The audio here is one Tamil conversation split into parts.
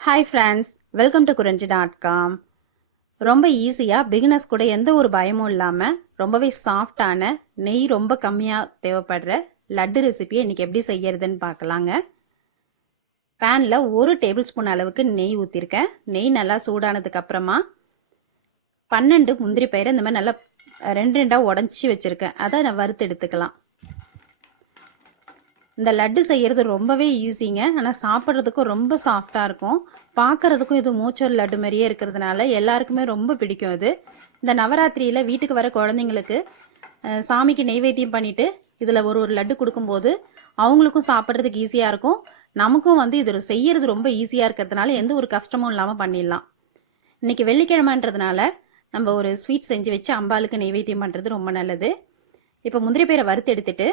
ஹாய் ஃப்ரெண்ட்ஸ், வெல்கம் டு குறிஞ்சி.com. ரொம்ப ஈஸியாக பிகினர்ஸ் கூட எந்த ஒரு பயமும் இல்லாமல் ரொம்பவே சாஃப்டான நெய் ரொம்ப கம்மியாக தேவைப்படுற லட்டு ரெசிபியை இன்றைக்கி எப்படி செய்யறதுன்னு பார்க்கலாங்க. பேனில் 1 டேபிள் ஸ்பூன் அளவுக்கு நெய் ஊற்றிருக்கேன். நெய் நல்லா சூடானதுக்கு அப்புறமா 12 முந்திரி பயிரை இந்த மாதிரி நல்லா ரெண்டாக உடச்சி வச்சுருக்கேன். அதை நான் வறுத்து எடுத்துக்கலாம். இந்த லட்டு செய்கிறது ரொம்பவே ஈஸிங்க. ஆனால் சாப்பிட்றதுக்கும் ரொம்ப சாஃப்டாக இருக்கும். பார்க்குறதுக்கும் இது மூச்சர் லட்டு மாதிரியே இருக்கிறதுனால எல்லாருக்குமே ரொம்ப பிடிக்கும். இது இந்த நவராத்திரியில் வீட்டுக்கு வர குழந்தைங்களுக்கு சாமிக்கு நெய்வேத்தியம் பண்ணிவிட்டு இதில் ஒரு லட்டு கொடுக்கும்போது அவங்களுக்கும் சாப்பிட்றதுக்கு ஈஸியாக இருக்கும். நமக்கும் இது செய்கிறது ரொம்ப ஈஸியாக இருக்கிறதுனால எந்த ஒரு கஷ்டமும் இல்லாமல் பண்ணிடலாம். இன்றைக்கி வெள்ளிக்கிழமைன்றதுனால நம்ம ஒரு ஸ்வீட் செஞ்சு வச்சு அம்பாளுக்கு நெய்வேத்தியம் பண்ணுறது ரொம்ப நல்லது. இப்போ முந்திரி பயிரை வறுத்து எடுத்துட்டு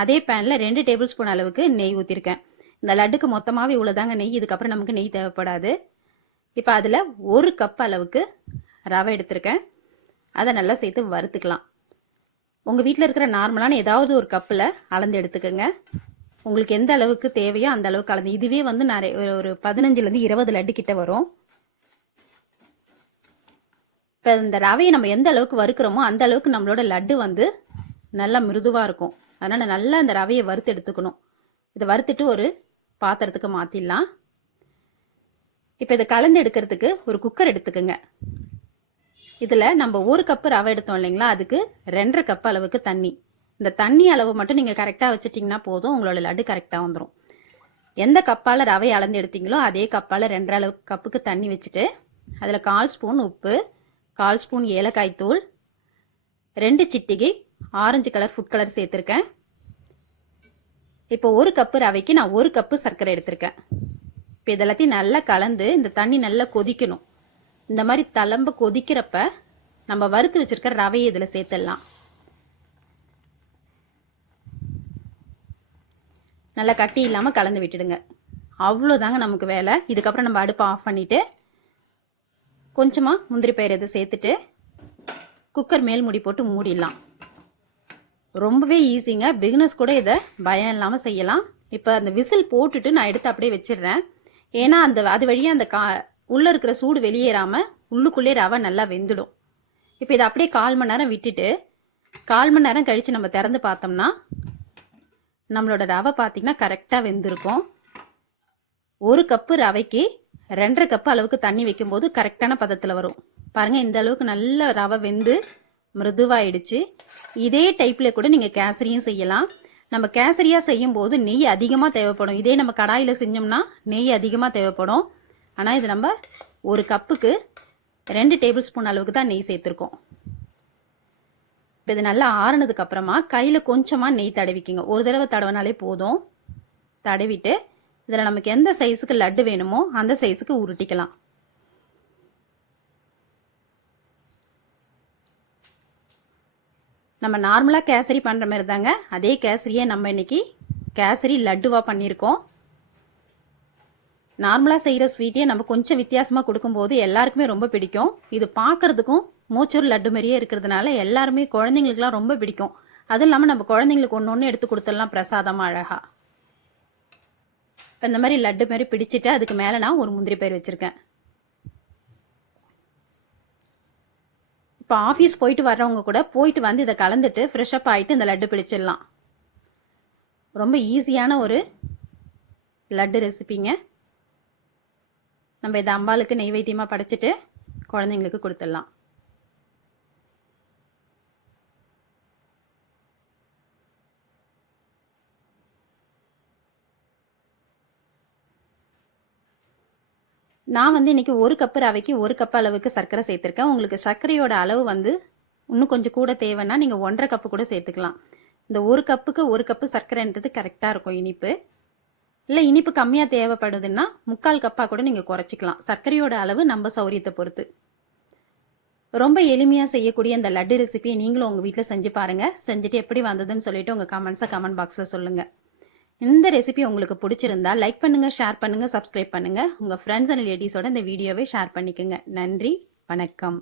அதே பேனில் 2 டேபிள் ஸ்பூன் அளவுக்கு நெய் ஊற்றிருக்கேன். இந்த லட்டுக்கு மொத்தமாகவே இவ்வளோதாங்க நெய். இதுக்கப்புறம் நமக்கு நெய் தேவைப்படாது. இப்போ அதில் 1 கப் அளவுக்கு ரவை எடுத்திருக்கேன். அதை நல்லா சேர்த்து வறுத்துக்கலாம். உங்கள் வீட்டில் இருக்கிற நார்மலான ஏதாவது ஒரு கப்பில் அளந்து எடுத்துக்கோங்க. உங்களுக்கு எந்த அளவுக்கு தேவையோ அந்த அளவுக்கு அளந்து. இதுவே நிறைய ஒரு 15லேருந்து 20 லட்டு கிட்ட வரும். இப்போ இந்த ரவையை நம்ம எந்த அளவுக்கு வறுக்கிறோமோ அந்த அளவுக்கு நம்மளோட லட்டு நல்லா மிருதுவாக இருக்கும். அதனால் நல்லா இந்த ரவையை வறுத்து எடுத்துக்கணும். இதை வறுத்துட்டு ஒரு பாத்திரத்துக்கு மாற்றிடலாம். இப்போ இதை கலந்து எடுக்கிறதுக்கு ஒரு குக்கர் எடுத்துக்கோங்க. இதில் நம்ம 1 கப்பு ரவை எடுத்தோம் இல்லைங்களா, அதுக்கு 2.5 கப் அளவுக்கு தண்ணி. இந்த தண்ணி அளவு மட்டும் நீங்கள் கரெக்டாக வச்சுட்டிங்கன்னா போதும், உங்களோட லட்டு கரெக்டாக வந்துடும். எந்த கப்பால் ரவை அளந்து எடுத்தீங்களோ அதே கப்பால் 2.5 கப்புக்கு தண்ணி வச்சுட்டு அதில் 1/4 ஸ்பூன் உப்பு, 1/4 ஸ்பூன் ஏலக்காய் தூள், 2 சிட்டிகை ஆரஞ்சு கலர் ஃபுட் கலர் சேர்த்துருக்கேன். இப்போ 1 கப்பு ரவைக்கு நான் 1 கப்பு சர்க்கரை எடுத்திருக்கேன். இப்போ இதெல்லாத்தையும் நல்லா கலந்து இந்த தண்ணி நல்லா கொதிக்கணும். இந்த மாதிரி தளம்ப கொதிக்கிறப்ப நம்ம வறுத்து வச்சிருக்கிற ரவையை இதில் சேர்த்துடலாம். நல்லா கட்டி இல்லாமல் கலந்து விட்டுடுங்க. அவ்வளோதாங்க நமக்கு வேலை. இதுக்கப்புறம் நம்ம அடுப்பை ஆஃப் பண்ணிவிட்டு கொஞ்சமாக முந்திரி பயிர் இதை சேர்த்துட்டு குக்கர் மேல் மூடி போட்டு மூடிடலாம். ரொம்பவே ஈஸிங்க. பிகினர்ஸ் கூட இதை பயம் இல்லாமல் செய்யலாம். இப்போ அந்த விசில் போட்டுட்டு நான் எடுத்து அப்படியே வச்சிடுறேன். ஏன்னா அது வழியாக அந்த உள்ளே இருக்கிற சூடு வெளியேறாமல் உள்ளுக்குள்ளே ரவை நல்லா வெந்துடும். இப்போ இதை அப்படியே 1/4 மணி நேரம் விட்டுட்டு 1/4 மணி நேரம் கழித்து நம்ம திறந்து பார்த்தோம்னா நம்மளோட ரவை பார்த்திங்கன்னா கரெக்டாக வெந்திருக்கும். 1 கப்பு ரவைக்கு 2.5 கப்பு அளவுக்கு தண்ணி வைக்கும்போது கரெக்டான பதத்தில் வரும். பாருங்கள், இந்த அளவுக்கு நல்ல ரவை வெந்து மிருதுவாயிடுச்சு. இதே டைப்பில் கூட நீங்கள் கேசரியும் செய்யலாம். நம்ம கேசரியாக செய்யும் போது நெய் அதிகமாக தேவைப்படும். இதே நம்ம கடாயில் செஞ்சோம்னா நெய் அதிகமாக தேவைப்படும். ஆனால் இது நம்ம 1 கப்புக்கு 2 டேபிள் ஸ்பூன் அளவுக்கு தான் நெய் சேர்த்துருக்கோம். இப்போ இது நல்லா ஆறுனதுக்கு அப்புறமா கையில் கொஞ்சமாக நெய் தடவிக்கிங்க. ஒரு தடவை தடவினாலே போதும். தடவிட்டு இதில் நமக்கு எந்த சைஸுக்கு லட்டு வேணுமோ அந்த சைஸுக்கு உருட்டிக்கலாம். நம்ம நார்மலாக கேசரி பண்ணுற மாதிரி தாங்க. அதே கேசரியை நம்ம இன்னைக்கு கேசரி லட்டுவாக பண்ணியிருக்கோம். நார்மலாக செய்கிற ஸ்வீட்டையே நம்ம கொஞ்சம் வித்தியாசமாக கொடுக்கும்போது எல்லாருக்குமே ரொம்ப பிடிக்கும். இது பார்க்குறதுக்கும் மூச்சூர் லட்டு மாதிரியே இருக்கிறதுனால எல்லாருமே குழந்தைங்களுக்குலாம் ரொம்ப பிடிக்கும். அதுவும் இல்லாமல் நம்ம குழந்தைங்களுக்கு ஒன்று எடுத்து கொடுத்துடலாம் பிரசாதமாக அழகாக. இப்போ இந்த மாதிரி லட்டு மாதிரி பிடிச்சிட்டு அதுக்கு மேலே நான் ஒரு முந்திரி பயிர் வச்சுருக்கேன். இப்போ ஆஃபீஸ் போயிட்டு வர்றவங்க கூட போயிட்டு இதை கலந்துட்டு ஃப்ரெஷ்அப் ஆகிட்டு இந்த லட்டு பிடிச்சிடலாம். ரொம்ப ஈஸியான ஒரு லட்டு ரெசிபிங்க. நம்ம இதை அம்பாளுக்கு நெய்வேத்தியமாக படைச்சிட்டு குழந்தைங்களுக்கு கொடுத்துடலாம். நான் இன்னைக்கு 1 கப்பு ரவைக்கு 1 கப் அளவுக்கு சர்க்கரை சேர்த்துருக்கேன். உங்களுக்கு சர்க்கரையோட அளவு இன்னும் கொஞ்சம் கூட தேவைன்னா நீங்கள் 1.5 கப்பு கூட சேர்த்துக்கலாம். இந்த 1 கப்புக்கு 1 கப்பு சர்க்கரைன்றது கரெக்டாக இருக்கும். இனிப்பு இல்லை இனிப்பு கம்மியாக தேவைப்படுதுன்னா 3/4 கப்பாக கூட நீங்கள் குறைச்சிக்கலாம். சர்க்கரையோட அளவு நம்ம சௌரியத்தை பொறுத்து. ரொம்ப எளிமையாக செய்யக்கூடிய இந்த லட்டு ரெசிபியை நீங்களும் உங்கள் வீட்டில் செஞ்சு பாருங்கள். செஞ்சுட்டு எப்படி வந்ததுன்னு சொல்லிட்டு உங்கள் கமெண்ட்ஸை கமெண்ட் பாக்ஸில் சொல்லுங்கள். இந்த ரெசிபி உங்களுக்கு பிடிச்சிருந்தா லைக் பண்ணுங்கள், ஷேர் பண்ணுங்கள், சப்ஸ்கிரைப் பண்ணுங்கள். உங்கள் ஃப்ரெண்ட்ஸ் அண்ட் ரிலேட்டிவ்ஸோட இந்த வீடியோவை ஷேர் பண்ணிக்கோங்க. நன்றி, வணக்கம்.